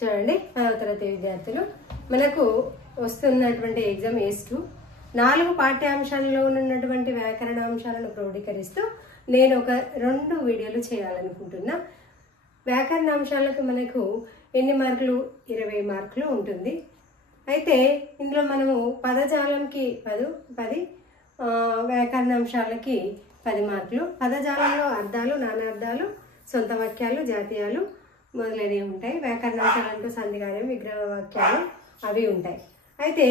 చూడండి 10వ తరగతి విద్యార్థులు మనకు వస్తున్నటువంటి ఎగ్జామ్ A2 4 పాఠ్యాంశాలలో ఉన్నటువంటి వ్యాకరణ అంశాలను క్రోడీకరిస్తూ నేను ఒక 2 వీడియోలు చేయాలనుకుంటున్నా. వ్యాకరణ అంశాలకు మనకు ఎన్ని మార్కులు 20 మార్కులు ఉంటుంది. అయితే ఇందులో మనము పదజాలంకి 10 వ్యాకరణ అంశాలకి 10 మార్కులు. పదజాలంలో అర్థాలు, నానార్థాలు, సొంత వాక్యాలు, జాతీయాలు మొదలైనవి ఉంటాయి. వ్యాకరణాంశాలంటూ సంధికార్యం, విగ్రహ వాక్యాలు అవి ఉంటాయి. అయితే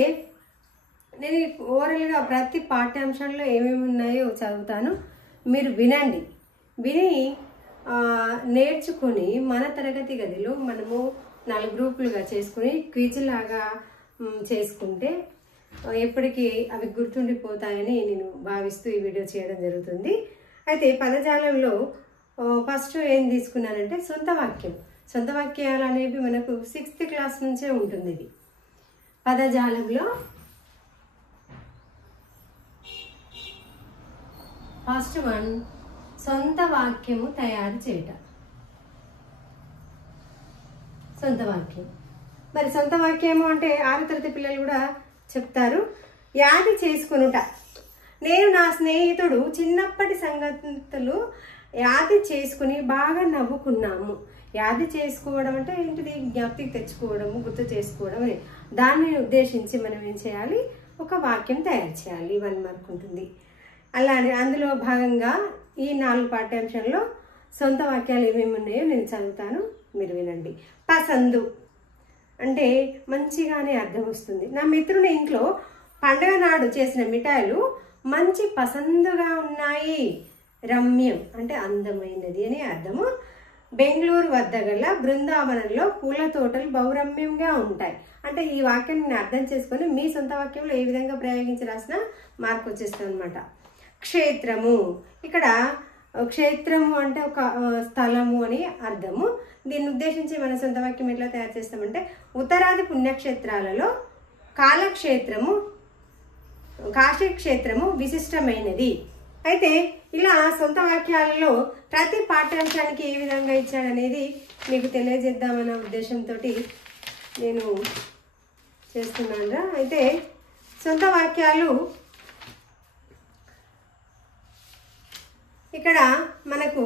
నేను ఓవరాల్గా ప్రతి పాఠ్యాంశంలో ఏమేమి ఉన్నాయో చదువుతాను, మీరు వినండి. విని నేర్చుకుని మన తరగతి గదిలో మనము 4 గ్రూపులుగా చేసుకుని క్విజ్ లాగా చేసుకుంటే ఎప్పటికీ అవి గుర్తుండిపోతాయని నేను భావిస్తూ ఈ వీడియో చేయడం జరుగుతుంది. అయితే పదజాలంలో ఫస్ట్ ఏం తీసుకున్నానంటే సొంత వాక్యం. సొంత వాక్యాలు అనేవి మనకు 6th క్లాస్ నుంచే ఉంటుంది. ఇది పదజాలంలో ఫస్ట్ వన్ సొంత వాక్యము తయారు చేయటం. సొంత వాక్యం మరి సొంత వాక్యము అంటే 6వ తరగతి పిల్లలు కూడా చెప్తారు. యాది చేసుకునుట. నేను నా స్నేహితుడు చిన్నప్పటి సంగతులు యాది చేసుకుని బాగా నవ్వుకున్నాము. యాది చేసుకోవడం అంటే ఏంటిది? జ్ఞప్తికి తెచ్చుకోవడము, గుర్తు చేసుకోవడం అని. దాన్ని ఉద్దేశించి మనం ఏం చేయాలి? ఒక వాక్యం తయారు చేయాలి. 1 మార్క్ ఉంటుంది. అలానే అందులో భాగంగా ఈ 4 పాఠ్యాంశంలో సొంత వాక్యాలు ఏమేమి ఉన్నాయో నేను చదువుతాను, మీరు వినండి. పసందు అంటే మంచిగానే అర్థం వస్తుంది. నా మిత్రుని ఇంట్లో పండగ నాడు చేసిన మిఠాయిలు మంచి పసందుగా ఉన్నాయి. రమ్యం అంటే అందమైనది అని అర్థము. బెంగళూరు వద్ద గల బృందావనంలో పూల తోటలు బహురమ్యంగా ఉంటాయి. అంటే ఈ వాక్యం నేను అర్థం చేసుకొని మీ సొంత వాక్యంలో ఏ విధంగా ప్రయోగించి రాసినా మార్క్ వచ్చేస్తుంది అనమాట. క్షేత్రము, ఇక్కడ క్షేత్రము అంటే ఒక స్థలము అని అర్థము. దీన్ని ఉద్దేశించి మన సొంత వాక్యం ఎట్లా తయారు చేస్తామంటే ఉత్తరాది పుణ్యక్షేత్రాలలో కాలక్షేత్రము, కాశీక్షేత్రము విశిష్టమైనది. అయితే ఇలా సొంత వాక్యాలలో ప్రతి పాఠ్యాంశానికి ఏ విధంగా ఇచ్చాడనేది మీకు తెలియజేద్దామన్న ఉద్దేశంతో నేను చేస్తున్నాను. అయితే సొంత వాక్యాలు ఇక్కడ మనకు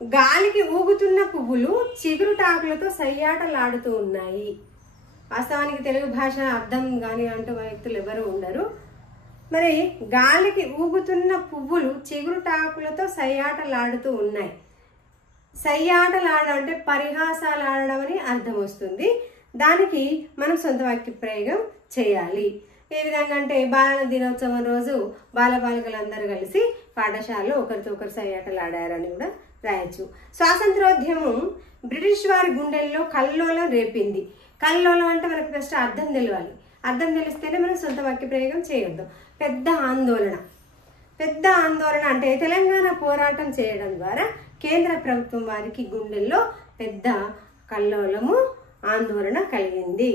గాలికి ఊగుతున్న పువ్వులు చిగురుటాకులతో సయ్యాటలాడుతూ ఉన్నాయి. వాస్తవానికి తెలుగు భాష అర్థం కాని అంటూ వ్యక్తులు ఎవరు ఉండరు. మరి గాలికి ఊగుతున్న పువ్వులు చిగురుటాకులతో సయ్యాటలాడుతూ ఉన్నాయి. సయ్యాటలాడడం అంటే పరిహాసాలు ఆడడం అని అర్థం వస్తుంది. దానికి మనం సొంత వాక్య ప్రయోగం చేయాలి. ఏ విధంగా అంటే బాలల దినోత్సవం రోజు బాలబాలికలందరూ కలిసి పాఠశాలలో ఒకరితో ఒకరు సయ్యాటలాడారని కూడా రాయొచ్చు. స్వాతంత్రోద్యమం బ్రిటిష్ వారి గుండెల్లో కల్లోలం రేపింది. కల్లోలం అంటే మనకు ఫస్ట్ అర్థం తెలియాలి. అర్థం తెలిస్తేనే మనం సొంత వాక్య ప్రయోగం చేయొద్దాం. పెద్ద ఆందోళన. పెద్ద ఆందోళన అంటే తెలంగాణ పోరాటం చేయడం ద్వారా కేంద్ర ప్రభుత్వం వారికి గుండెల్లో పెద్ద కల్లోలము, ఆందోళన కలిగింది.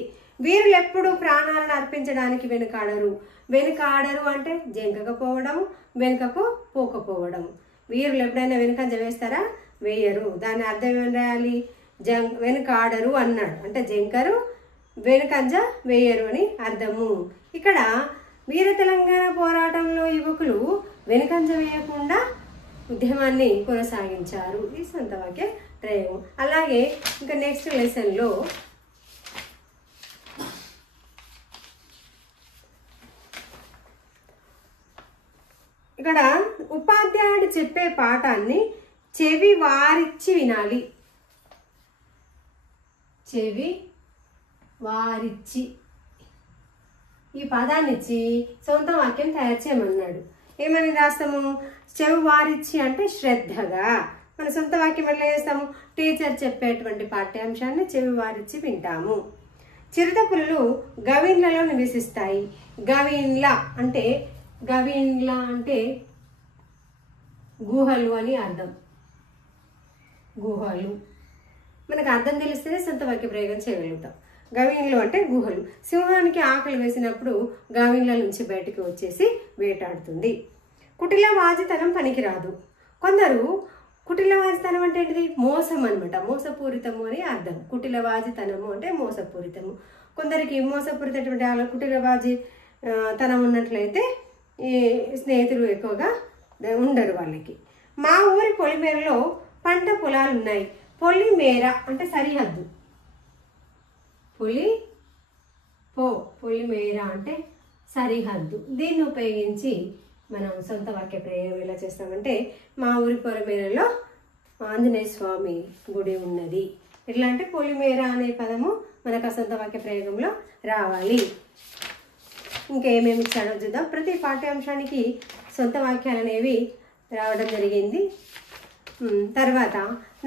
వీరులు ఎప్పుడు ప్రాణాలను అర్పించడానికి వెనుకాడరు. వెనుకాడరు అంటే జంకకపోవడం, వెనుకకు పోకపోవడం. వీరులు ఎప్పుడైనా వెనుకంజ వేస్తారా? వేయరు. దాని అర్థం ఏమని రాయాలి? వెనుకాడరు అన్నాడు అంటే జంకరు, వెనుకంజ వేయరు అని అర్థము. ఇక్కడ వీర తెలంగాణ పోరాటంలో యువకులు వెనుకంజ వేయకుండా ఉద్యమాన్ని కొనసాగించారు. ఈ సొంత వాక్య ప్రయోగం. అలాగే ఇంకా నెక్స్ట్ లెసన్లో ఇక్కడ ఉపాధ్యాయుడు చెప్పే పాఠాన్ని చెవి వారిచ్చి వినాలి. చెవి వారిచ్చి ఈ పదాన్ని ఇచ్చి సొంత వాక్యం తయారు చేయమన్నాడు. ఏమని రాస్తాము? చెవి వారిచ్చి అంటే శ్రద్ధగా. మన సొంత వాక్యం ఎట్లా చేస్తాము? టీచర్ చెప్పేటువంటి పాఠ్యాంశాన్ని చెవి వారిచ్చి వింటాము. చిరుతపులులు గవీన్లలో నివసిస్తాయి. గవీన్ల అంటే గుహలు అని అర్థం. గుహలు మనకు అర్థం తెలిస్తేనే సొంత వాక్య ప్రయోగం చేయగలుగుతాం. గవీన్లు అంటే గుహలు. సింహానికి ఆకలి వేసినప్పుడు గవీన్ల నుంచి బయటకు వచ్చేసి వేటాడుతుంది. కుటిల వాజితనం పనికిరాదు. కొందరు కుటిలవాజితనం అంటే ఏంటిది? మోసం అనమాట, మోసపూరితము అని అర్థం. కుటిలవాజితనము అంటే మోసపూరితము. కొందరికి మోసపూరితటువంటి కుటిలవాజి తనం ఉన్నట్లయితే ఈ స్నేహితులు ఎక్కువగా ఉండరు వాళ్ళకి. మా ఊరి పొలిమేరలో పంట పొలాలు ఉన్నాయి. పొలిమేర అంటే సరిహద్దు. పొలిమేర అంటే సరిహద్దు. దీన్ని ఉపయోగించి మనం సొంత వాక్య ప్రయోగం ఎలా చేస్తామంటే, మా ఊరి పొలిమేరలో ఆంజనేయ స్వామి గుడి ఉన్నది. ఎట్లా అంటే పొలిమేర అనే పదము మనకు సొంత వాక్య ప్రయోగంలో రావాలి. ఇంకేమేమి ఇచ్చాడో చూద్దాం. ప్రతి పాఠ్యాంశానికి సొంత వాక్యాలు అనేవి రావడం జరిగింది. తర్వాత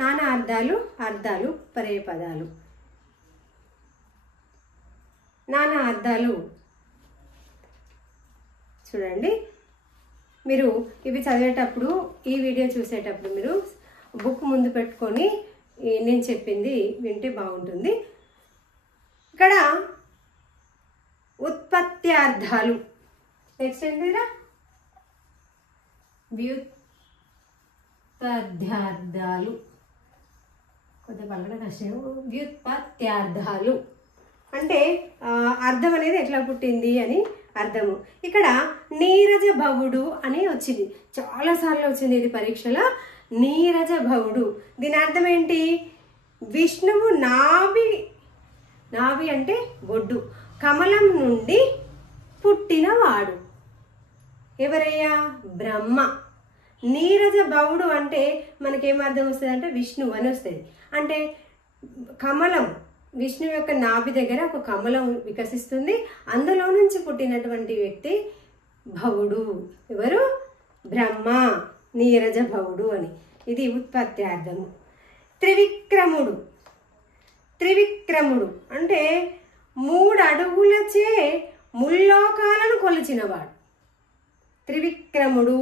నానా అర్థాలు పర్యాయ పదాలు. నానా అర్థాలు చూడండి. మీరు ఇవి చదివేటప్పుడు, ఈ వీడియో చూసేటప్పుడు మీరు బుక్ ముందు పెట్టుకొని నేను చెప్పింది వింటే బాగుంటుంది. ఇక్కడ ఉత్పత్త్యార్థాలు. నెక్స్ట్ ఏంటిరా? వ్యుత్పత్త్యార్థాలు. కొద్దిగా పలకడం కష్టం. వ్యుత్పత్త్యార్థాలు అంటే అర్థం అనేది ఎట్లా పుట్టింది అని అర్థము. ఇక్కడ నీరజ భవుడు అని వచ్చింది, చాలాసార్లు వచ్చింది ఇది పరీక్షలో. నీరజ భవుడు, దీని అర్థం ఏంటి? విష్ణువు నాభి అంటే బొడ్డు, కమలం నుండి పుట్టినవాడు. ఎవరయ్యా? బ్రహ్మ. నీరజ భవుడు అంటే మనకేమర్థం వస్తుంది అంటే విష్ణువు అని వస్తుంది. అంటే కమలం, విష్ణువు యొక్క నాభి దగ్గర ఒక కమలం వికసిస్తుంది, అందులో నుంచి పుట్టినటువంటి వ్యక్తి భవుడు. ఎవరు? బ్రహ్మ. నీరజ భవుడు అని. ఇది ఉత్పత్త్యార్థము. త్రివిక్రముడు అంటే 3 అడుగులచే ముల్లోకాలను కొలిచినవాడు. త్రివిక్రముడు.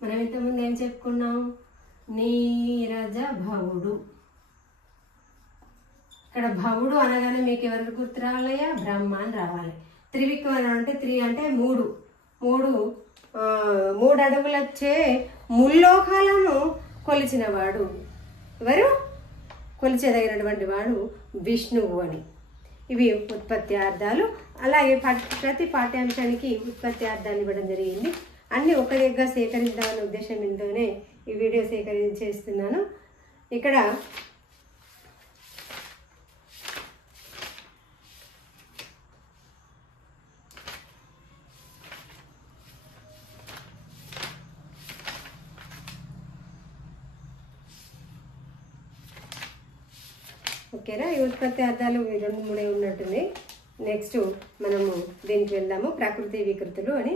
మనం ఇంతకుముందు ఏం చెప్పుకున్నాం? నీరజ భవుడు. ఇక్కడ భవుడు అనగానే మీకు ఎవరికి గుర్తు రావాలయ్యా? బ్రహ్మ అని రావాలి. త్రివిక్రముడు అంటే అంటే 3 అడుగులచ్చే ముల్లోకాలను కొలిచినవాడు. ఎవరు? కొలిచేదగినటువంటి వాడు విష్ణువు అని. ఇవి ఉత్పత్త్యార్థాలు. అలాగే ప్రతి పాఠ్యాంశానికి ఉత్పత్త్యార్థాలు ఇవ్వడం జరిగింది. అన్నీ ఒక దగ్గర సేకరిద్దామనే ఉద్దేశంతోనే ఈ వీడియో సేకరించేస్తున్నాను. ఇక్కడ ఓకేనా? ఈ ఉత్పత్త్యార్థాలు 2-3 ఉన్నట్టుంది. నెక్స్ట్ మనము దీనికి వెళ్దాము, ప్రకృతి వికృతులు అని.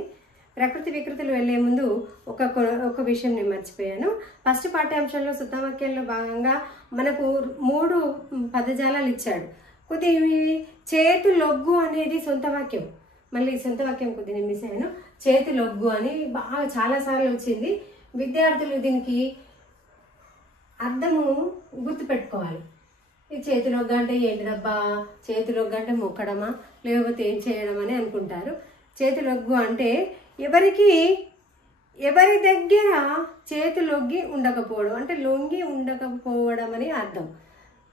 ప్రకృతి వికృతులు వెళ్లే ముందు ఒక విషయం నేను మర్చిపోయాను. ఫస్ట్ పాఠ్యాంశంలో సుత్తవాక్యాల్లో భాగంగా మనకు 3 పదజాలాలు ఇచ్చాడు. కొద్దిగా చేతులొగ్గు అనేది సొంత వాక్యం. మళ్ళీ సొంత వాక్యం కొద్దిగా నేను మిస్ అయ్యాను. చేతులొగ్గు అని బాగా చాలాసార్లు వచ్చింది. విద్యార్థులు దీనికి అర్థము గుర్తుపెట్టుకోవాలి. ఈ చేతులొగ్గ అంటే ఏంటిదబ్బా? చేతులొగ్గ అంటే మొక్కడమా లేకపోతే ఏం చేయడం అని అనుకుంటారు. చేతులొగ్గు అంటే ఎవరి దగ్గర చేతులొగ్గి ఉండకపోవడం, అంటే లొంగి ఉండకపోవడం అని అర్థం.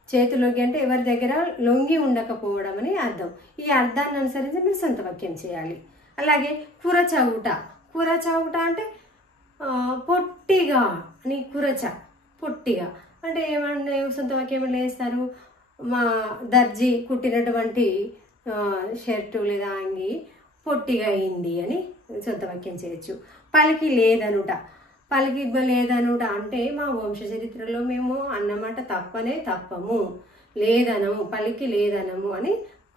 చేతులొగ్గి అంటే ఎవరి దగ్గర లొంగి ఉండకపోవడం అని అర్థం. ఈ అర్థాన్ని అనుసరించి మీరు సొంత వాక్యం చేయాలి. అలాగే కూరచౌట అంటే పొట్టిగా అని. పొట్టిగా అంటే ఏమన్నా సొంత వాక్యం ఏమన్నా వేస్తారు? మా దర్జీ కుట్టినటువంటి షర్టు లేదా అంగి పొట్టిగా అయింది అని సొంత వాక్యం చేయొచ్చు. పలికి లేదనుట అంటే మా వంశ చరిత్రలో మేము అన్నమాట తప్పము, లేదనము, పలికి లేదనము అని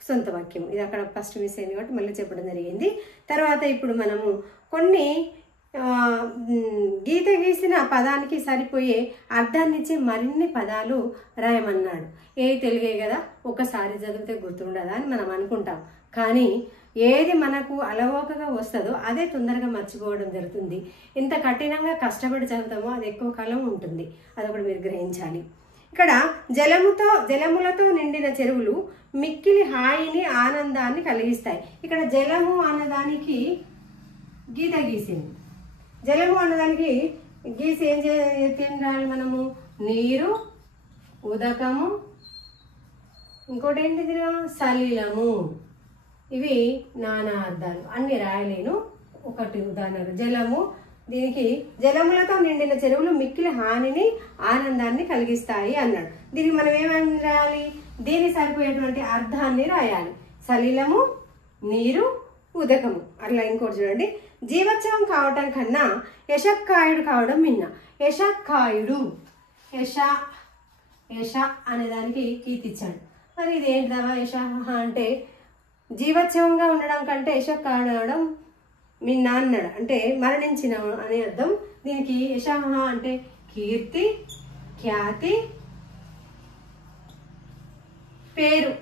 సొంత వాక్యం. ఇది అక్కడ ఫస్ట్ మిస్ అయింది కాబట్టి మళ్ళీ చెప్పడం జరిగింది. తర్వాత ఇప్పుడు మనము కొన్ని గీత గీసిన పదానికి సరిపోయే అర్థాన్ని ఇచ్చే మరిన్ని పదాలు రాయమన్నాడు. తెలుగే కదా, ఒకసారి చదివితే గుర్తుండదా అని మనం అనుకుంటాం. కానీ ఏది మనకు అలవోకగా వస్తుందో అదే తొందరగా మర్చిపోవడం జరుగుతుంది. ఎంత కఠినంగా కష్టపడి చదువుతామో అది ఎక్కువ కాలం ఉంటుంది. అదొకటి మీరు గ్రహించాలి. ఇక్కడ జలములతో నిండిన చెరువులు మిక్కిలి హాయిని ఆనందాన్ని కలిగిస్తాయి. ఇక్కడ జలము అన్నదానికి గీత గీసింది. జలము అన్నదానికి గీసి ఏం రాయాలి మనము? నీరు, ఉదకము, ఇంకోటి ఏంటిది సలిలము. ఇవి నానా అర్థాలు. అన్ని రాయలేను, ఒకటి ఉదాహరణ. జలము, దీనికి జలములతో నిండిన చెరువులు మిక్కిలి హానిని ఆనందాన్ని కలిగిస్తాయి అన్నాడు. దీనికి మనం ఏమని రాయాలి? దీనికి సరిపోయేటువంటి అర్థాన్ని రాయాలి. సలిలము, నీరు, ఉదకము. అట్లా ఇంకోటి చూడండి. జీవోత్సవం కావటం కన్నా యశక్కాయుడు కావడం మిన్న. యశక్కాయుడు, యశ అనే దానికి కీర్తిచ్చాడు. మరి ఇది ఏంటిదవా? యశ అంటే జీవోత్సవంగా ఉండడం కంటే యశక్కాయుడు అవడం మిన్న అన్నాడు. అంటే మరణించిన అనే అర్థం. దీనికి యశ అంటే కీర్తి, ఖ్యాతి, పేరు.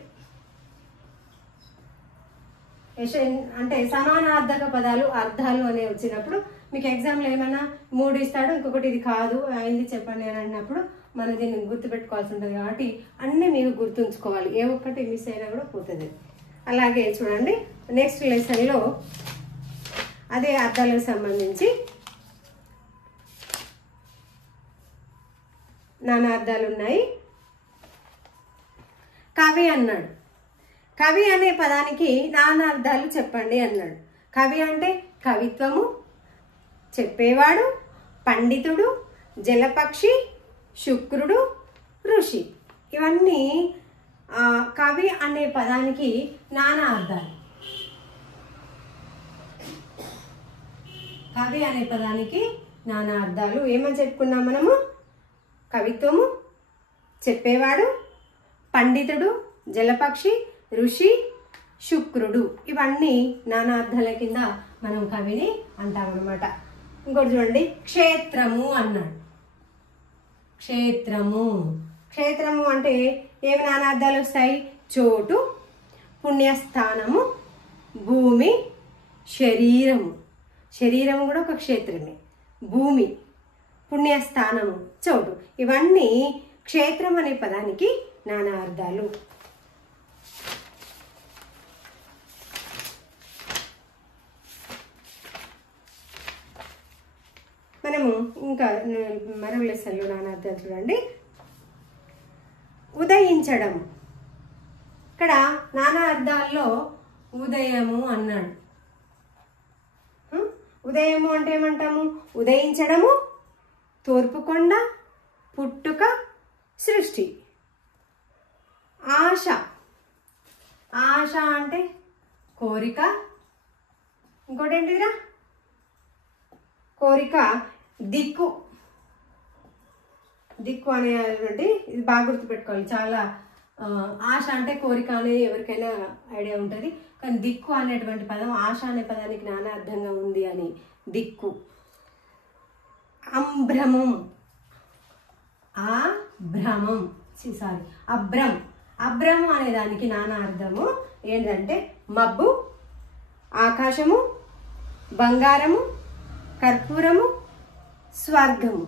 యశ అంటే సమానార్థక పదాలు, అర్థాలు అనేవి వచ్చినప్పుడు మీకు ఎగ్జామ్లో ఏమన్నా 3 ఇస్తాడు, ఇంకొకటి ఇది కాదు అయింది చెప్పండి అని అన్నప్పుడు మనం దీన్ని గుర్తుపెట్టుకోవాల్సి ఉంటుంది. కాబట్టి అన్నీ మీరు గుర్తుంచుకోవాలి. ఏ ఒక్కటి మిస్ అయినా కూడా పోతుంది. అలాగే చూడండి, నెక్స్ట్ లెసన్లో అదే అర్థాలకు సంబంధించి నానా అర్థాలు ఉన్నాయి. కవి అన్నాడు. కవి అనే పదానికి నానా అర్థాలు చెప్పండి అన్నాడు. కవి అంటే కవిత్వము, చెప్పేవాడు, పండితుడు, జలపక్షి, శుక్రుడు, ఋషి. ఇవన్నీ కవి అనే పదానికి నానా అర్థాలు. కవి అనే పదానికి నానా అర్థాలు ఏమని చెప్పుకున్నాం మనము? కవిత్వము, చెప్పేవాడు, పండితుడు, జలపక్షి, ఋషి, శుక్రుడు. ఇవన్నీ నానా అర్థాల కింద మనం కవిని అంటామన్నమాట. ఇంకోటి చూడండి, క్షేత్రము అన్నాడు. క్షేత్రము, క్షేత్రము అంటే ఏమి నానా అర్థాలు వస్తాయి? చోటు, పుణ్యస్థానము, భూమి, శరీరము. శరీరము కూడా ఒక క్షేత్రమే. భూమి, పుణ్యస్థానము, చోటు. ఇవన్నీ క్షేత్రం అనే పదానికి నానా అర్థాలు. మనము ఇంకా మరో లెసన్లో నానా అర్థాలు చూడండి. ఉదయించడం. ఇక్కడ నానా అర్థాల్లో ఉదయము అన్నాడు. ఉదయము అంటే ఏమంటాము? ఉదయించడము, తూర్పుకొండ, పుట్టుక, సృష్టి. ఆశ, ఆశ అంటే కోరిక. ఇంకోటి ఏంటిదిరా? కోరిక. దిక్కు, దిక్కు అనేటువంటి ఇది బాగా గుర్తుపెట్టుకోవాలి. చాలా ఆశ అంటే కోరిక అనేది ఎవరికైనా ఐడియా ఉంటుంది. కానీ దిక్కు అనేటువంటి పదం ఆశ అనే పదానికి నానా అర్థంగా ఉంది అని. దిక్కు. అంభ్రమం, అభ్రమం, అభ్రమం అనే దానికి నానా అర్థము ఏంటంటే మబ్బు, ఆకాశము, బంగారము, కర్పూరము, స్వర్గము.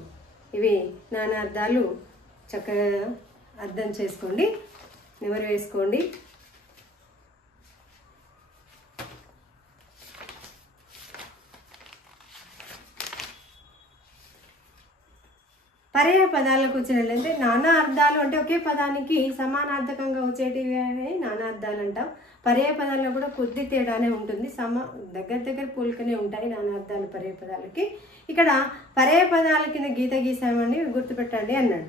ఇవి నానా అర్థాలు. చక్కగా అర్థం చేసుకోండి, నెమరు వేసుకోండి. పర్యాయ పదాలకు వచ్చినట్లయితే నానా అర్థాలు అంటే ఒకే పదానికి సమానార్థకంగా వచ్చేటివి అని నానా అర్థాలు అంటాం. పర్యాయ పదాల్లో కూడా కొద్ది తేడానే ఉంటుంది. దగ్గర పోలికనే ఉంటాయి నానా అర్థాలు పర్యాయ పదాలకి. ఇక్కడ పర్యాయ పదాల కింద గీత గీసామండి, గుర్తుపెట్టండి అన్నాడు.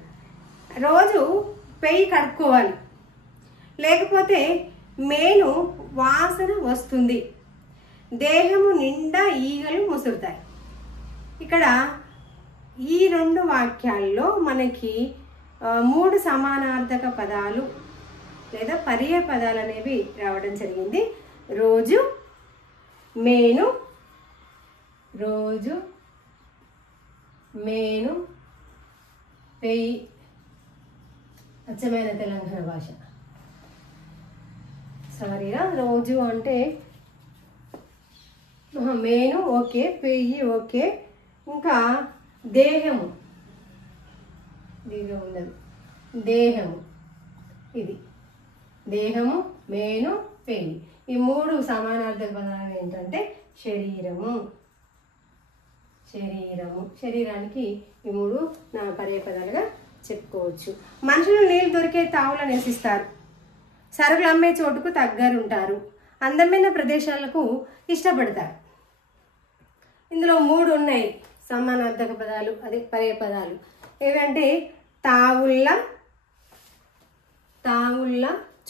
రోజు పెయ్యి కడుక్కోవాలి, లేకపోతే మేను వాసన వస్తుంది, దేహము నిండా ఈగలు ముసురుతాయి. ఇక్కడ ఈ 2 వాక్యాల్లో మనకి 3 సమానార్థక పదాలు లేదా పర్యాయ పదాలు అనేవి రావడం జరిగింది. రోజు, మేను, రోజు, మేను, పెయ్యి. అచ్చమైన తెలంగాణ భాష. సారీరా, రోజు అంటే మేను ఓకే, పెయ్యి ఓకే. ఇంకా దేహము, దీనిలో ఉన్నది దేహము. ఇది దేహము, మేను, పెయ్యి. ఈ 3 సమానార్థక పదాలు ఏంటంటే శరీరము, శరీరము. శరీరానికి ఈ 3 పర్యాయపదాలుగా చెప్పుకోవచ్చు. మనుషులు నీళ్ళు దొరికే తావులను నివసిస్తారు. సరుకులు అమ్మే చోటుకు దగ్గరుంటారు. అందమైన ప్రదేశాలకు ఇష్టపడతారు. ఇందులో 3 ఉన్నాయి సమానార్థక పదాలు, అదే పర్యాయపదాలు. ఏవంటే తావుళ్ళ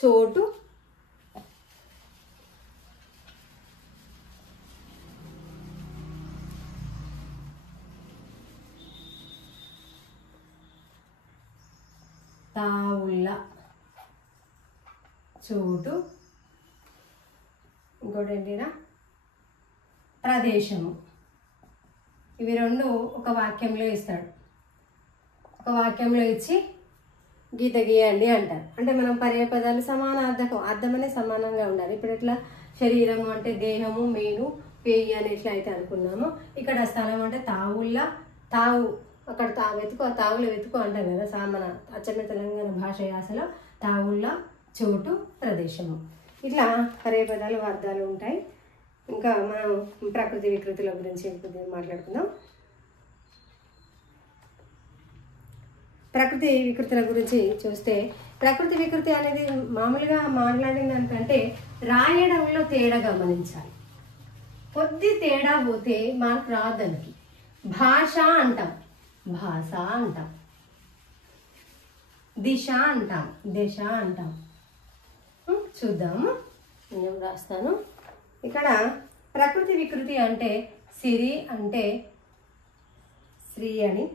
చోటు, తావుళ్ళ చోటు, ఇంకోటి ఏంటిరా ప్రదేశము. ఇవి 2 ఒక వాక్యంలో ఇస్తాడు. ఒక వాక్యంలో ఇచ్చి గీత గీయండి అంటారు. అంటే మనం పర్యాయపదాలు సమానార్థకం, అర్థం అనేది సమానంగా ఉండాలి. ఇప్పుడు ఎట్లా శరీరము అంటే దేహము, మేను, పేయి అని ఎట్లా అయితే అనుకున్నామో, ఇక్కడ స్థలం అంటే తావుళ్ళ, తావు అక్కడ వెతుకు, తావులు వెతుకు అంటాం కదా మన అచ్చమైన తెలంగాణ భాష యాసలో. తావుళ్ళ చోటు, ప్రదేశము. ఇట్లా పర్యాయపదాలు అర్థాలు ఉంటాయి. ఇంకా మనం ప్రకృతి వికృతుల గురించి మాట్లాడుకుందాం. ప్రకృతి వికృతుల గురించి చూస్తే, ప్రకృతి వికృతి అనేది మామూలుగా మాట్లాడిన దానికంటే రాయడంలో తేడా గమనించాలి. కొద్ది తేడా పోతే మనకు రాదు. దానికి భాష అంటాం, భాష అంటాం. దిశ అంటాం, దిశ అంటాం. చూద్దాము, నేను రాస్తాను. ఇక్కడ ప్రకృతి వికృతి అంటే సిరి అంటే శ్రీ అని,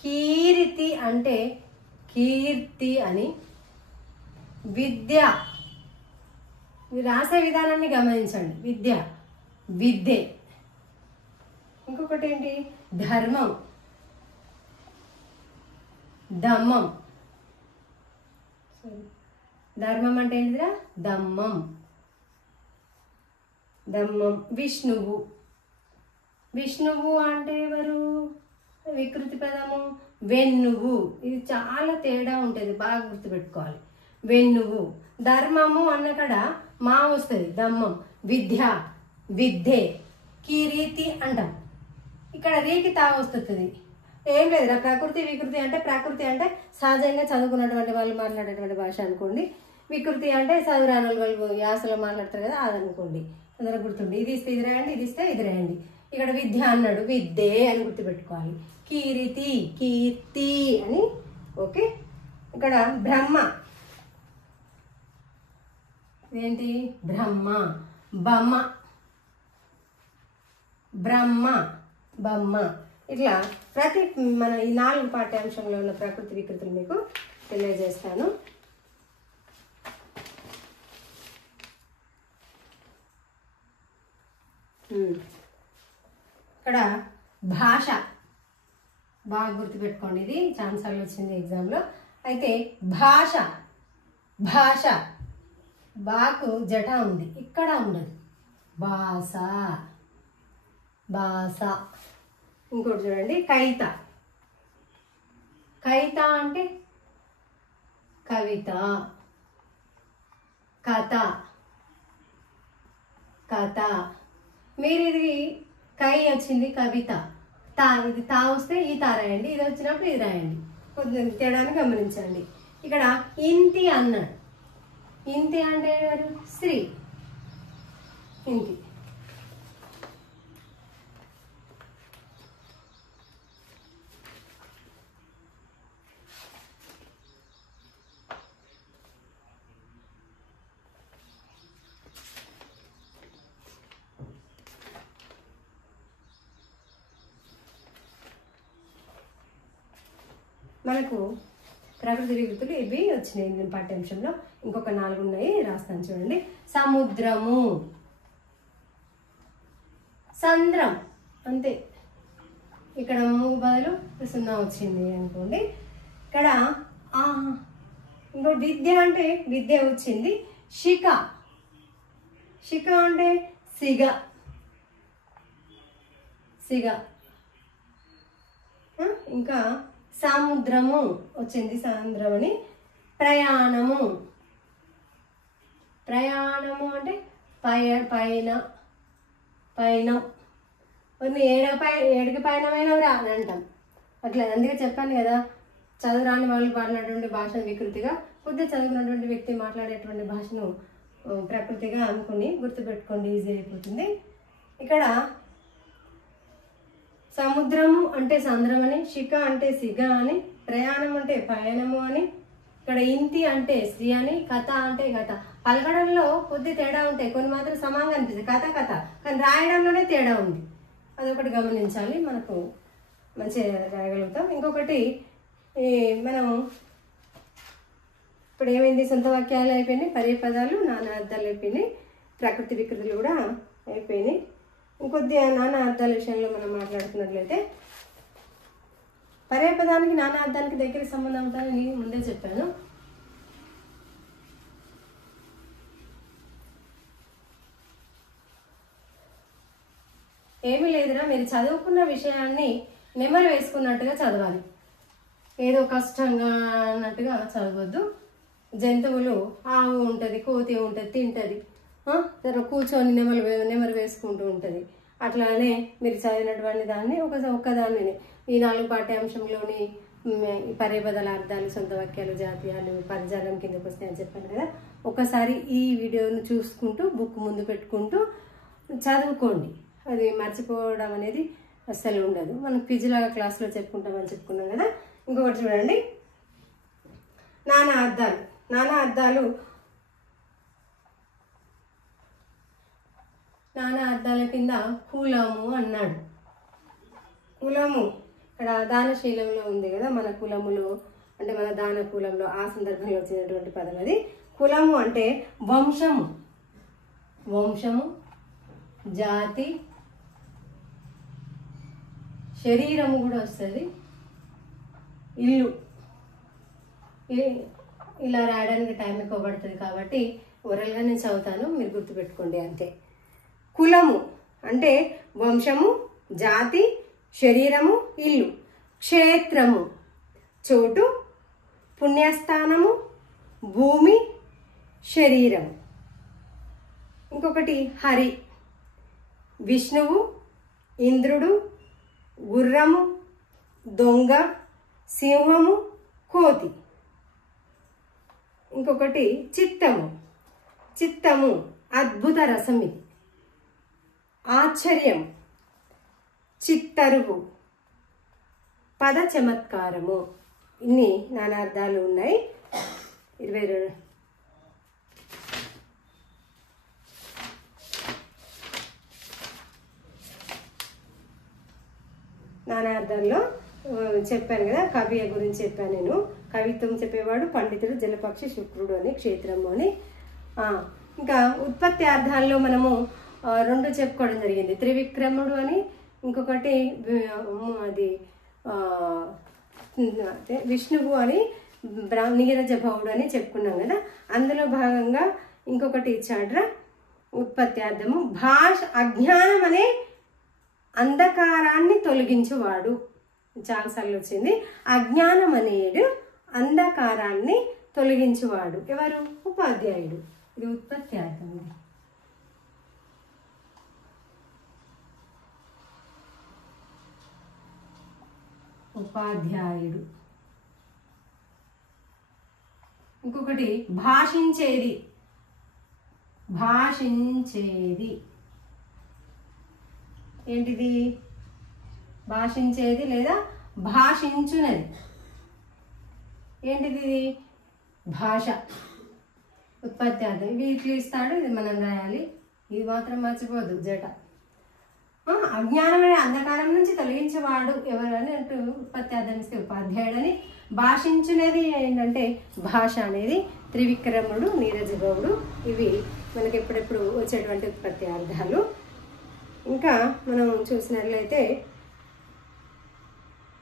కీర్తి అంటే కీర్తి అని, విద్య రాసే విధానాన్ని గమనించండి. విద్య విద్యే. ఇంకొకటి ఏంటి ధర్మం, దమ్మం. ధర్మం అంటే ఏంటిదిరా దమ్మం, దమ్మం. విష్ణువు, విష్ణువు అంటే ఎవరు వికృతి పదము వెన్నువు. ఇది చాలా తేడా ఉంటుంది, బాగా గుర్తుపెట్టుకోవాలి. వెన్నువు. ధర్మము అన్నకడ మా వస్తుంది, దమ్మం. విద్య విద్యే. కీర్తి అంటాం, ఇక్కడ రీకి తా వస్తుంది. ఏం లేదురా ప్రకృతి వికృతి అంటే, ప్రకృతి అంటే సహజంగా చదువుకున్నటువంటి వాళ్ళు మాట్లాడేటువంటి భాష అనుకోండి. వికృతి అంటే చదువురాని వాళ్ళు యాసలో మాట్లాడతారు కదా, అది అనుకోండి. అందరూ గుర్తుండి, ఇది ఇస్తే ఇది రాయండి, ఇది ఇస్తే ఇది రాయండి. ఇక్కడ విద్య అన్నాడు, విద్యే అని గుర్తుపెట్టుకోవాలి. కీర్తి కీర్తి అని. ఓకే. ఇక్కడ బ్రహ్మ ఏంటి బ్రహ్మ, బొమ్మ, బ్రహ్మ, బొమ్మ. ఇట్లా ప్రతి మన ఈ 4 పాఠ్యాంశంలో ఉన్న ప్రకృతి వికృతులు మీకు తెలియజేస్తాను. ఇక్కడ భాష బాగా గుర్తుపెట్టుకోండి, ఇది ఛాన్సార్లు వచ్చింది ఎగ్జామ్లో. అయితే భాష, భాష బాకు జట ఉంది, ఇక్కడ ఉండదు. భాష, భాష. ఇంకోటి చూడండి కవిత. కవిత అంటే కవిత. కథ, కథ. మీరు ఇది కై వచ్చింది కవిత, తా ఇది తా వస్తే ఈ తా రాయండి, ఇది వచ్చినప్పుడు ఇది రాయండి. కొంచెం తేడాన్ని గమనించండి. ఇక్కడ ఇంతి అన్నాడు. ఇంతి అంటే ఎవరు స్త్రీ, ఇంతి. మనకు ప్రకృతి వికృతులు ఇవి వచ్చినాయి పాఠ్యాంశంలో. ఇంకొక 4 ఉన్నాయి, రాస్తాను చూడండి. సముద్రము, సంద్రం అంతే. ఇక్కడ మూగు బదులు 0 వచ్చింది అనుకోండి. ఇక్కడ ఇంకో విద్య అంటే విద్య వచ్చింది. శిఖ, శిఖ అంటే సిగ, సిగ. ఇంకా సముద్రము వచ్చింది, సముద్రం అని. ప్రయాణము, ప్రయాణము అంటే పైన, పైన. ఏడుకి పైనమైనవరా అని అంటాం. అట్లా అందుకే చెప్పాను కదా, చదువు రాని వాళ్ళు పాడినటువంటి భాషను వికృతిగా, కొద్దిగా చదువుకున్నటువంటి వ్యక్తి మాట్లాడేటువంటి భాషను ప్రకృతిగా అనుకుని గుర్తుపెట్టుకోండి, ఈజీ అయిపోతుంది. ఇక్కడ సముద్రము అంటే సంద్రం అని, శిఖ అంటే సిగ అని, ప్రయాణం అంటే పయనము అని, ఇక్కడ ఇంతి అంటే స్త్రీ అని, కథ అంటే కథ. పలకడంలో కొద్ది తేడా ఉంటాయి, కొన్ని మాత్రం సమానంగా అనిపిస్తాయి, కథ కథ, కానీ రాయడంలోనే తేడా ఉంది. అదొకటి గమనించాలి, మనకు మంచిగా రాయగలుగుతాం. ఇంకొకటి మనం ఇప్పుడు ఏమైంది, సొంత వాక్యాలు అయిపోయినాయి, పర్యాయపదాలు, నానా అర్థాలు అయిపోయినాయి, ప్రకృతి వికృతులు కూడా అయిపోయినాయి. ఇంకొద్దిగా నానా అర్థాల విషయంలో మనం మాట్లాడుకున్నట్లయితే, పర్యాయపదానికి నానా అర్థానికి దగ్గర సంబంధం ఉంటుందని ముందే చెప్పాను. ఏమీ లేదురా, మీరు చదువుకున్న విషయాన్ని నెమరు వేసుకున్నట్టుగా చదవాలి, ఏదో కష్టంగా అన్నట్టుగా చదవద్దు. జంతువులు ఆవు ఉంటుంది, కోతి ఉంటుంది, తింటుంది, కూర్చొని నెమరు వేసుకుంటూ ఉంటుంది. అట్లానే మీరు చదివినటువంటి దాన్ని ఒక్కదాన్ని ఈ 4 పాఠ్యాంశంలోని ఈ పర్యాయపదాల అర్థాలు, సొంత వాక్యాలు, జాతీయాలు, పదజాలం కిందకు వస్తాయని చెప్పాను కదా. ఒకసారి ఈ వీడియోను చూసుకుంటూ బుక్ ముందు పెట్టుకుంటూ చదువుకోండి, అది మర్చిపోవడం అనేది అస్సలు ఉండదు. మనం క్విజ్లాగా క్లాస్లో చెప్పుకుంటామని చెప్పుకున్నాం కదా. ఇంకొకటి చూడండి, నానా అర్థాలు. నానా అర్థాలు, నానా అర్థాల కింద కులము అన్నాడు. కులము ఇక్కడ దానశీలంలో ఉంది కదా, మన కులములు అంటే మన దాన కులంలో ఆ సందర్భంలో వచ్చినటువంటి పదం అది. కులము అంటే వంశము, వంశము, జాతి, శరీరము కూడా వస్తుంది, ఇల్లు. ఇలా రాయడానికి టైం ఎక్కువ పడుతుంది కాబట్టి ఓరల్గా నేను చదువుతాను, మీరు గుర్తుపెట్టుకోండి అంతే. కులము అంటే వంశము, జాతి, శరీరము, ఇల్లు. క్షేత్రము చోటు, పుణ్యస్థానము, భూమి, శరీరం. ఇంకొకటి హరి, విష్ణువు, ఇంద్రుడు, గుర్రము, దొంగ, సింహము, కోతి. ఇంకొకటి చిత్తము. చిత్తము అద్భుత రసం, ఇది ఆశ్చర్యం, చిత్తరువు, పద చమత్కారము. ఇన్ని నానార్థాలు ఉన్నాయి. 22 నానార్థాల్లో చెప్పాను కదా. కవి గురించి చెప్పాను నేను. కవిత్వం చెప్పేవాడు పండితుడు, జలపక్షి, శుక్రుడు అని, క్షేత్రము అని. ఇంకా ఉత్పత్తి అర్థాల్లో మనము 2 చెప్పుకోవడం జరిగింది, త్రివిక్రముడు అని, ఇంకొకటి అది విష్ణువు అని, నీరజ భవుడు అని చెప్పుకున్నాం కదా. అందులో భాగంగా ఇంకొకటి ఇచ్చాడ్రా ఉత్పత్తి అర్థము, అజ్ఞానం అనే అంధకారాన్ని తొలగించువాడు. చాలాసార్లు వచ్చింది. అజ్ఞానం అనేడు అంధకారాన్ని తొలగించువాడు. ఎవరు? ఉపాధ్యాయుడు. ఇది ఉత్పత్తి అర్థం. ఉపాధ్యాయుడు. ఇంకొకటి భాషించేది. భాషించేది ఏంటిది? భాషించేది లేదా భాషించునది. ఏంటిది? భాష. ఉత్పత్తి అర్థం. వీటిలో ఇస్తాడు, ఇది మనం రాయాలి. ఇది మాత్రం మర్చిపోదు. జట. అజ్ఞానమైన అంధకారం నుంచి తొలగించేవాడు ఎవరని అంటూ ఉత్పత్తి అర్థం ఇస్తే ఉపాధ్యాయుడని. భాషించునేది ఏంటంటే భాష అనేది త్రివిక్రముడు, నీరజ గౌడు. ఇవి మనకి ఎప్పుడెప్పుడు వచ్చేటువంటి ఉత్పత్తి అర్థాలు. ఇంకా మనం చూసినట్లయితే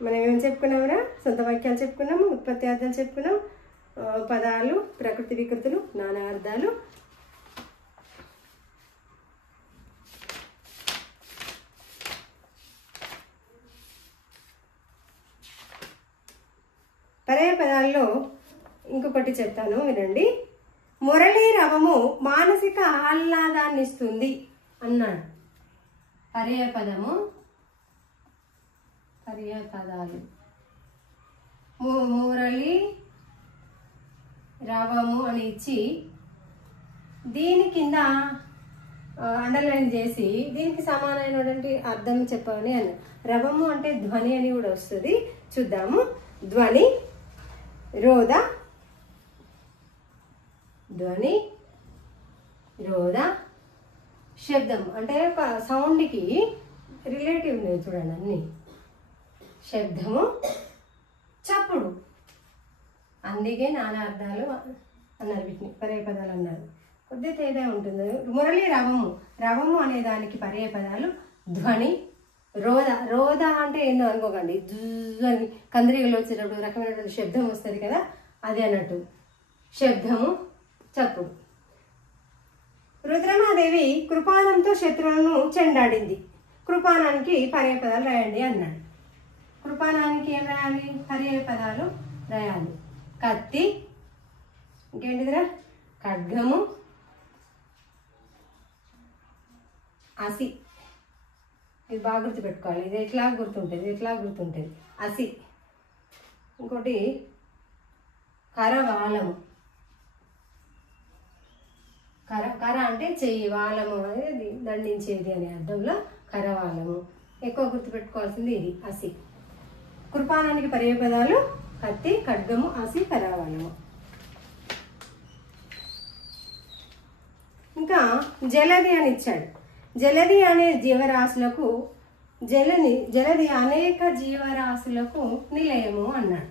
మనం ఏమేమి చెప్పుకున్నామరా? సొంత వాక్యాలు చెప్పుకున్నాము, ఉత్పత్తి అర్థాలు చెప్పుకున్నాం, పదాలు, ప్రకృతి వికృతులు, నానా అర్థాలు. పర్యాయ పదాల్లో ఇంకొకటి చెప్తాను వినండి. మురళీ రవము మానసిక ఆహ్లాదాన్ని ఇస్తుంది అన్నాడు. పర్యాయ పదము పర్యాయ పదాలు మురళి రవము అని ఇచ్చి దీని కింద అండర్లైన్ చేసి దీనికి సమానమైనటువంటి అర్థం చెప్పాలని అని. రవము అంటే ధ్వని అని కూడా వస్తుంది, చూద్దాము. ధ్వని, రోద, ధ్వని, రోద, శబ్దం అంటే సౌండ్కి రిలేటివ్ ఉన్నాయి చూడండి అన్ని. శబ్దము, చప్పుడు, అందుకే నానా అర్థాలు అన్నారు, వీటిని పర్యాయ పదాలు అన్నారు. కొద్ది తేడా ఉంటుంది. మురళి రవము, రవము అనే దానికి పర్యాయ పదాలు ధ్వని, రోద. రోద అంటే ఏందో అనుకోకండి, అని కందిరీగలు వచ్చేటప్పుడు రకమైనటువంటి శబ్దం వస్తుంది కదా, అది అన్నట్టు. శబ్దము, చప్పుడు. రుద్రమాదేవి కృపానంతో శత్రువులను చెండాడింది. కృపానానికి పర్యాయ పదాలు రాయండి అన్నాడు. కృపానానికి ఏం రాయాలి? పర్యాయ పదాలు రాయాలి. కత్తి, ఇంకేంటిదిరా? ఖడ్గము, అసి. ఇది బాగా గుర్తుపెట్టుకోవాలి. ఇది ఎట్లా గుర్తుంటుంది, ఎట్లా గుర్తుంటుంది. అసి. ఇంకోటి కరవాలము. కర అంటే చెయ్యి, వాలము అనేది దండించేది అనే అర్థంలో కరవాలము. ఎక్కువ గుర్తుపెట్టుకోవాల్సింది ఇది అసి. కృపానానికి పర్యాయ పదాలు కత్తి, ఖడ్గము, అసి, కరవాలము. ఇంకా జలది అని ఇచ్చాడు. జలది అనే జీవరాశులకు జలది అనేక జీవరాశులకు నిలయము అన్నాడు.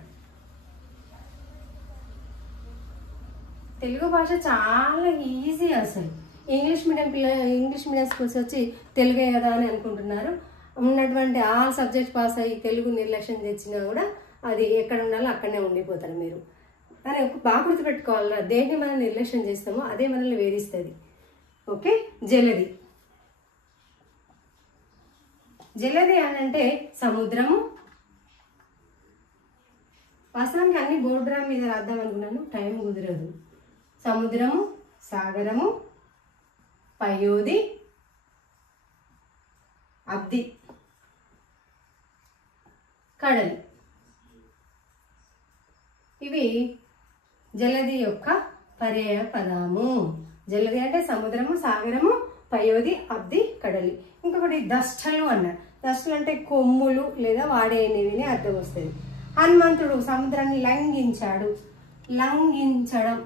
తెలుగు భాష చాలా ఈజీ అసలు. ఇంగ్లీష్ మీడియం స్కూల్స్ వచ్చి తెలుగే కదా అని అనుకుంటున్నారు. ఉన్నటువంటి ఆల్ సబ్జెక్ట్స్ పాస్ అయ్యి తెలుగు నిర్లక్ష్యం తెచ్చినా కూడా అది ఎక్కడ ఉండాలో అక్కడనే ఉండిపోతారు మీరు. కానీ బాగా గుర్తుపెట్టుకోవాలి, దేన్ని మనం నిర్లక్ష్యం చేస్తామో అదే మనల్ని వేధిస్తుంది. ఓకే. జలది. జలది అని అంటే సముద్రము. వాస్తవానికి అన్ని బోర్డు రా మీద రాద్దాం అనుకున్నాను, టైం కుదరదు. సముద్రము, సాగరము, పయోధి, అబ్ది, కడలి. ఇవి జలది యొక్క పర్యాయ పదము. జలది అంటే సముద్రము, సాగరము, పయోధి, అబ్ది, కడలి. ఇంకొకటి దష్టలు అన్నారు. దష్టలు అంటే కొమ్ములు లేదా వాడేనివి అర్థం వస్తుంది. హనుమంతుడు సముద్రాన్ని లంఘించాడు. లంఘించడం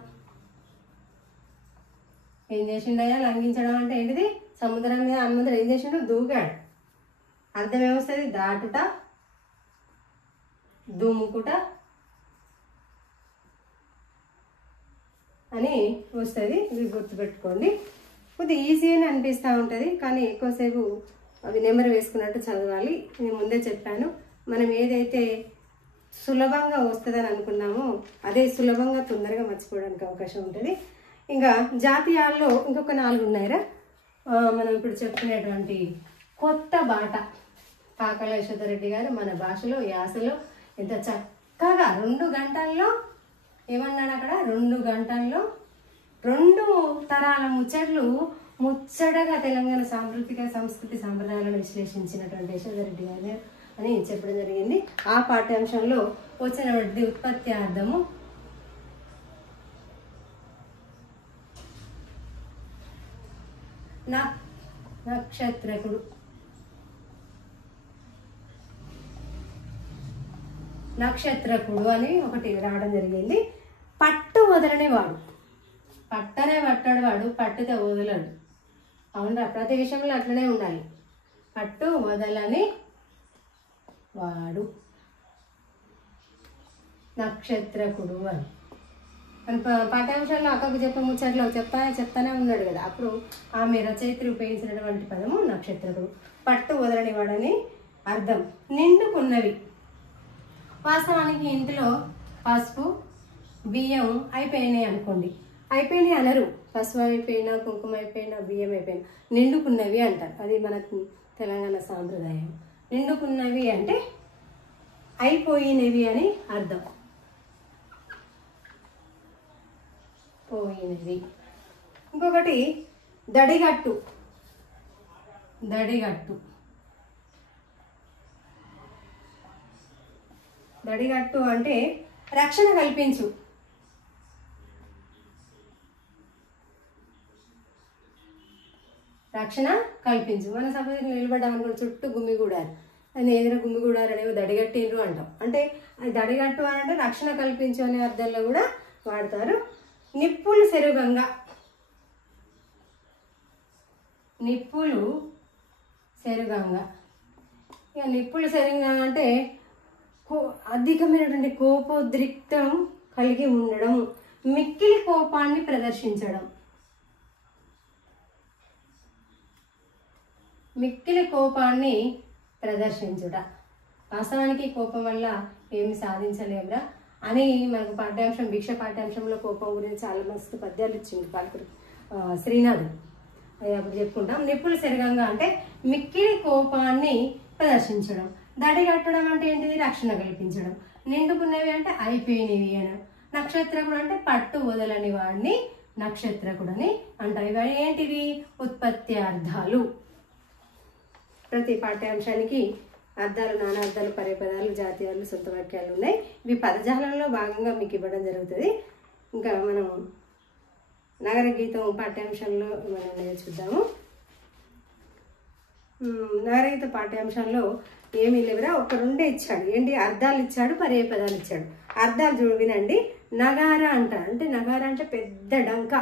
ఏం చేసిండయా? లంఘించడం అంటే ఏంటిది? సముద్రం మీద హనుమంతుడు ఏం చేసిండు? దూకాడు. అర్థం ఏమొస్తుంది? దాటుట, దుముకుట అని వస్తుంది. ఇది గుర్తుపెట్టుకోండి. కొద్దిగా ఈజీ అని అనిపిస్తూ ఉంటుంది, కానీ ఎక్కువసేపు అవి నెంబర్ వేసుకున్నట్టు చదవాలి. నేను ముందే చెప్పాను, మనం ఏదైతే సులభంగా వస్తుందని అనుకున్నామో అదే సులభంగా తొందరగా మర్చిపోవడానికి అవకాశం ఉంటుంది. ఇంకా జాతీయాల్లో ఇంకొక 4 ఉన్నాయిరా. మనం ఇప్పుడు చెప్పుకునేటువంటి కొత్త బాట. పాకాల యశోధరెడ్డి గారు మన భాషలో, యాసలో ఎంత చక్కగా 2 గంటల్లో ఏమన్నాడు అక్కడ? 2 గంటల్లో 2 తరాల ముచ్చటగా తెలంగాణ సంస్కృతి సాంప్రదాయాలను విశ్లేషించినటువంటి యశోధరెడ్డి గారు అని చెప్పడం జరిగింది. ఆ పాఠ్యాంశంలో వచ్చినటువంటి ఉత్పత్తి అర్థము నక్షత్రకుడు. నక్షత్రకుడు అని ఒకటి రావడం జరిగింది. పట్టు వదలని వాడు. పట్టనే పట్టాడు వాడు, పట్టుతే వదలడు. అవునరా, ప్రతి విషయంలో అట్లనే ఉండాలి. పట్టు వదలని వాడు నక్షత్రకుడు అని. పాఠ్యాంశాల్లో అక్కకు చెప్పే ముచ్చట్లో చెప్తానే ఉన్నాడు కదా. అప్పుడు ఆమె రచయిత్రి ఉపయోగించినటువంటి పదము నక్షత్రకుడు. పట్టు వదలని వాడని అర్థం. నిండుకున్నవి. వాస్తవానికి ఇంట్లో పసుపు, బియ్యం అయిపోయినాయి అనుకోండి, అయిపోయినాయి అనరు. పసుపు అయిపోయినా, కుంకుమ అయిపోయినా, బియ్యం అయిపోయినా నిండుకున్నవి అంటారు. అది మనకు తెలంగాణ సాంప్రదాయం. నిండుకున్నవి అంటే అయిపోయినవి అని అర్థం. పోయినది. ఇంకొకటి దడిగట్టు. దడిగట్టు దడిగట్టు అంటే రక్షణ కల్పించు. రక్షణ కల్పించు. మన సపోజ్ నిలబడ్డామనుకో చుట్టూ గుమ్మిగూడారు, అది ఎదురు గుమ్మిగూడారు అనేవి దడిగట్టిండ్రు అంటాం. అంటే అది దడిగట్టు అని అంటే రక్షణ కల్పించు అనే అర్థంలో కూడా వాడతారు. నిప్పులు సెరుగంగా, నిప్పులు సెరుగంగా. ఇక నిప్పులు సెరుగంగా అంటే అధికమైనటువంటి కోపోద్రిక్తం కలిగి ఉండడం, మిక్కిలి కోపాన్ని ప్రదర్శించడం. మిక్కిలి కోపాన్ని ప్రదర్శించుట. వాస్తవానికి కోపం వల్ల ఏమి సాధించలేమురా అని మనకు పాఠ్యాంశం భిక్ష పాఠ్యాంశంలో కోపం గురించి చాలా మస్తు పద్యాలు ఇచ్చింది పాల్గొని శ్రీనాథ్. అది అప్పుడు చెప్పుకుంటాం. నిప్పులు సెరగంగా అంటే మిక్కిలి కోపాన్ని ప్రదర్శించడం. దడిగట్టడం అంటే ఏంటిది? రక్షణ కల్పించడం. నిండుకున్నవి అంటే అయిపోయినవి అని. నక్షత్రకుడు అంటే పట్టు వదలని వాడిని నక్షత్రకుడని అంటారు. ఇవన్నీ ఏంటివి? ఉత్పత్తి అర్థాలు. ప్రతి పాఠ్యాంశానికి అర్థాలు, నానార్థాలు, పర్యపదాలు, జాతీయాలు, సొంత వాక్యాలు ఉన్నాయి. ఇవి పదజాలంలో భాగంగా మీకు ఇవ్వడం జరుగుతుంది. ఇంకా మనం నగర గీతం పాఠ్యాంశంలో మనం నేర్చుద్దాము. నగరగీత పాఠ్యాంశంలో ఏమీ లేవురా, ఒక రెండే ఇచ్చాడు. ఏంటి? అర్థాలు ఇచ్చాడు, పర్యపదాలు ఇచ్చాడు. అర్థాలు చూడు వినండి. నగార అంటారు. అంటే నగార అంటే పెద్ద డంక,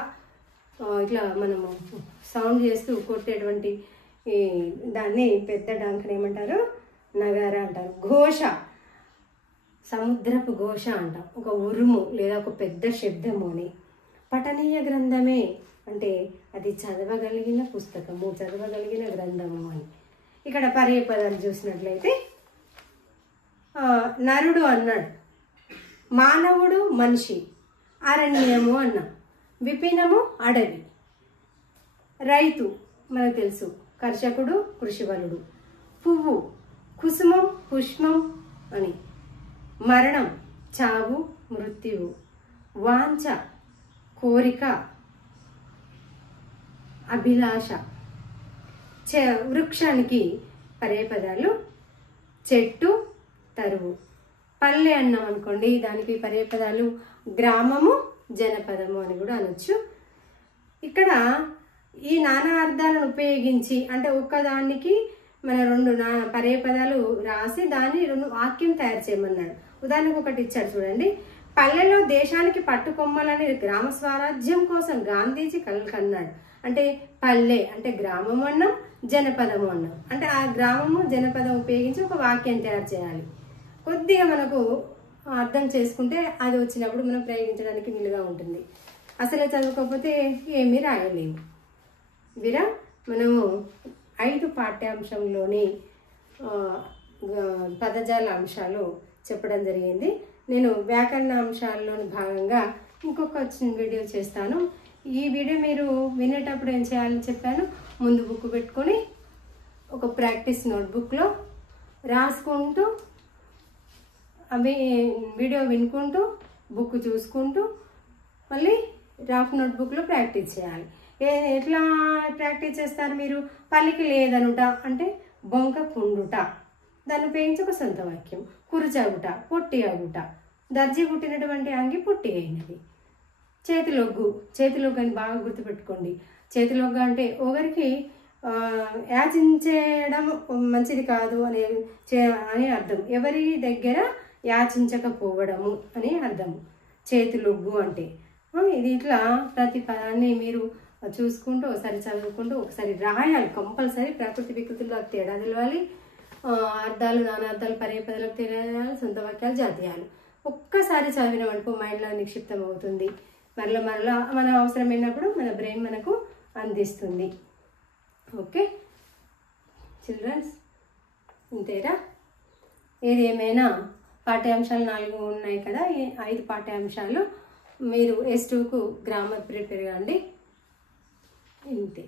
ఇట్లా మనము సౌండ్ చేస్తూ కొట్టేటువంటి దాన్ని పెద్ద డంకని ఏమంటారు? నగార అంటారు. ఘోష, సముద్రపు ఘోష అంటాం. ఒక ఉరుము లేదా ఒక పెద్ద శబ్దము అని. పఠనీయ గ్రంథమే అంటే అది చదవగలిగిన పుస్తకము, చదవగలిగిన గ్రంథము అని. ఇక్కడ పర్యపదాలు చూసినట్లయితే నరుడు అన్నాడు, మానవుడు మనిషి, అరణ్యము అన్నాం, విపినము అడవి, రైతు మనకు తెలుసు, కర్షకుడు కృషివలుడు, పువ్వు కుసుమం పుష్పం అని, మరణం చావు మృత్యువు, వాంఛ కోరిక అభిలాష. వృక్షానికి పర్యపదాలు చెట్టు తరువు. పల్లె అన్నాం అనుకోండి, దానికి పర్యపదాలు గ్రామము జనపదము అని కూడా అనొచ్చు. ఇక్కడ ఈ నానా అర్థాలను ఉపయోగించి అంటే ఒక్కదానికి మన రెండు పర్యపదాలు రాసి దాన్ని రెండు వాక్యం తయారు చేయమన్నాడు. ఉదాహరణకు ఒకటి ఇచ్చాడు చూడండి. పల్లెలో దేశానికి పట్టుకొమ్మలని గ్రామ స్వరాజ్యం కోసం గాంధీజీ కలకన్నాడు. అంటే పల్లె అంటే గ్రామము అన్నాం, జనపదము అన్నాం. అంటే ఆ గ్రామము జనపదం ఉపయోగించి ఒక వాక్యం తయారు చేయాలి. కొద్దిగా మనకు అర్థం చేసుకుంటే అది వచ్చినప్పుడు మనం ప్రయోగించడానికి వీలుగా ఉంటుంది. అసలే చదువుకోకపోతే ఏమీ రాయలేము. వీరా మనము 5 పాఠ్యాంశంలోని పదజాల అంశాలు చెప్పడం జరిగింది. నేను వ్యాకరణ అంశాల్లోని భాగంగా ఇంకొక వీడియో చేస్తాను. ఈ వీడియో మీరు వినేటప్పుడు ఏం చేయాలని చెప్పాను, ముందు బుక్ పెట్టుకొని ఒక ప్రాక్టీస్ నోట్బుక్లో రాసుకుంటూ అవి వీడియో వినుకుంటూ బుక్ చూసుకుంటూ మళ్ళీ రఫ్ నోట్బుక్లో ప్రాక్టీస్ చేయాలి. ఎట్లా ప్రాక్టీస్ చేస్తారు మీరు? పల్లికి లేదనుట అంటే బొంక కుండుట, దాన్ని ఉపయోగించి ఒక సొంత వాక్యం. కురుచగుట పొట్టి అగుట, దర్జీ పుట్టినటువంటి అంగి పొట్టి అయినది. చేతిలొగ్గు, చేతిలొగ్గు అని బాగా గుర్తుపెట్టుకోండి. చేతిలొగ్గు అంటే ఒకరికి యాచించడం మంచిది కాదు అని అర్థం. ఎవరి దగ్గర యాచించకపోవడము అని అర్థం చేతిలొగ్గు అంటే. ఇది ఇట్లా ప్రతి పదాన్ని మీరు చూసుకుంటూ ఒకసారి చదువుకుంటూ ఒకసారి రాయాలి కంపల్సరీ. ప్రకృతి వికృతులకు తేడా తెలవాలి, అర్థాలు నానార్థాలు పర్యపదాలకు తెలియాలి, సొంత వాక్యాలు జాతీయాలు. ఒక్కసారి చదివిన వరకు మైండ్లో నిక్షిప్తం అవుతుంది. మరలా మన అవసరమైనప్పుడు మన బ్రెయిన్ మనకు అందిస్తుంది. ఓకే చిల్డ్రన్స్, ఇంతేరా. ఏది ఏమైనా పాఠ్యాంశాలు 4 ఉన్నాయి కదా, ఈ 5 పాఠ్యాంశాలు మీరు S2కు గ్రామర్ ప్రిపేర్ కాండి. ఇంతే.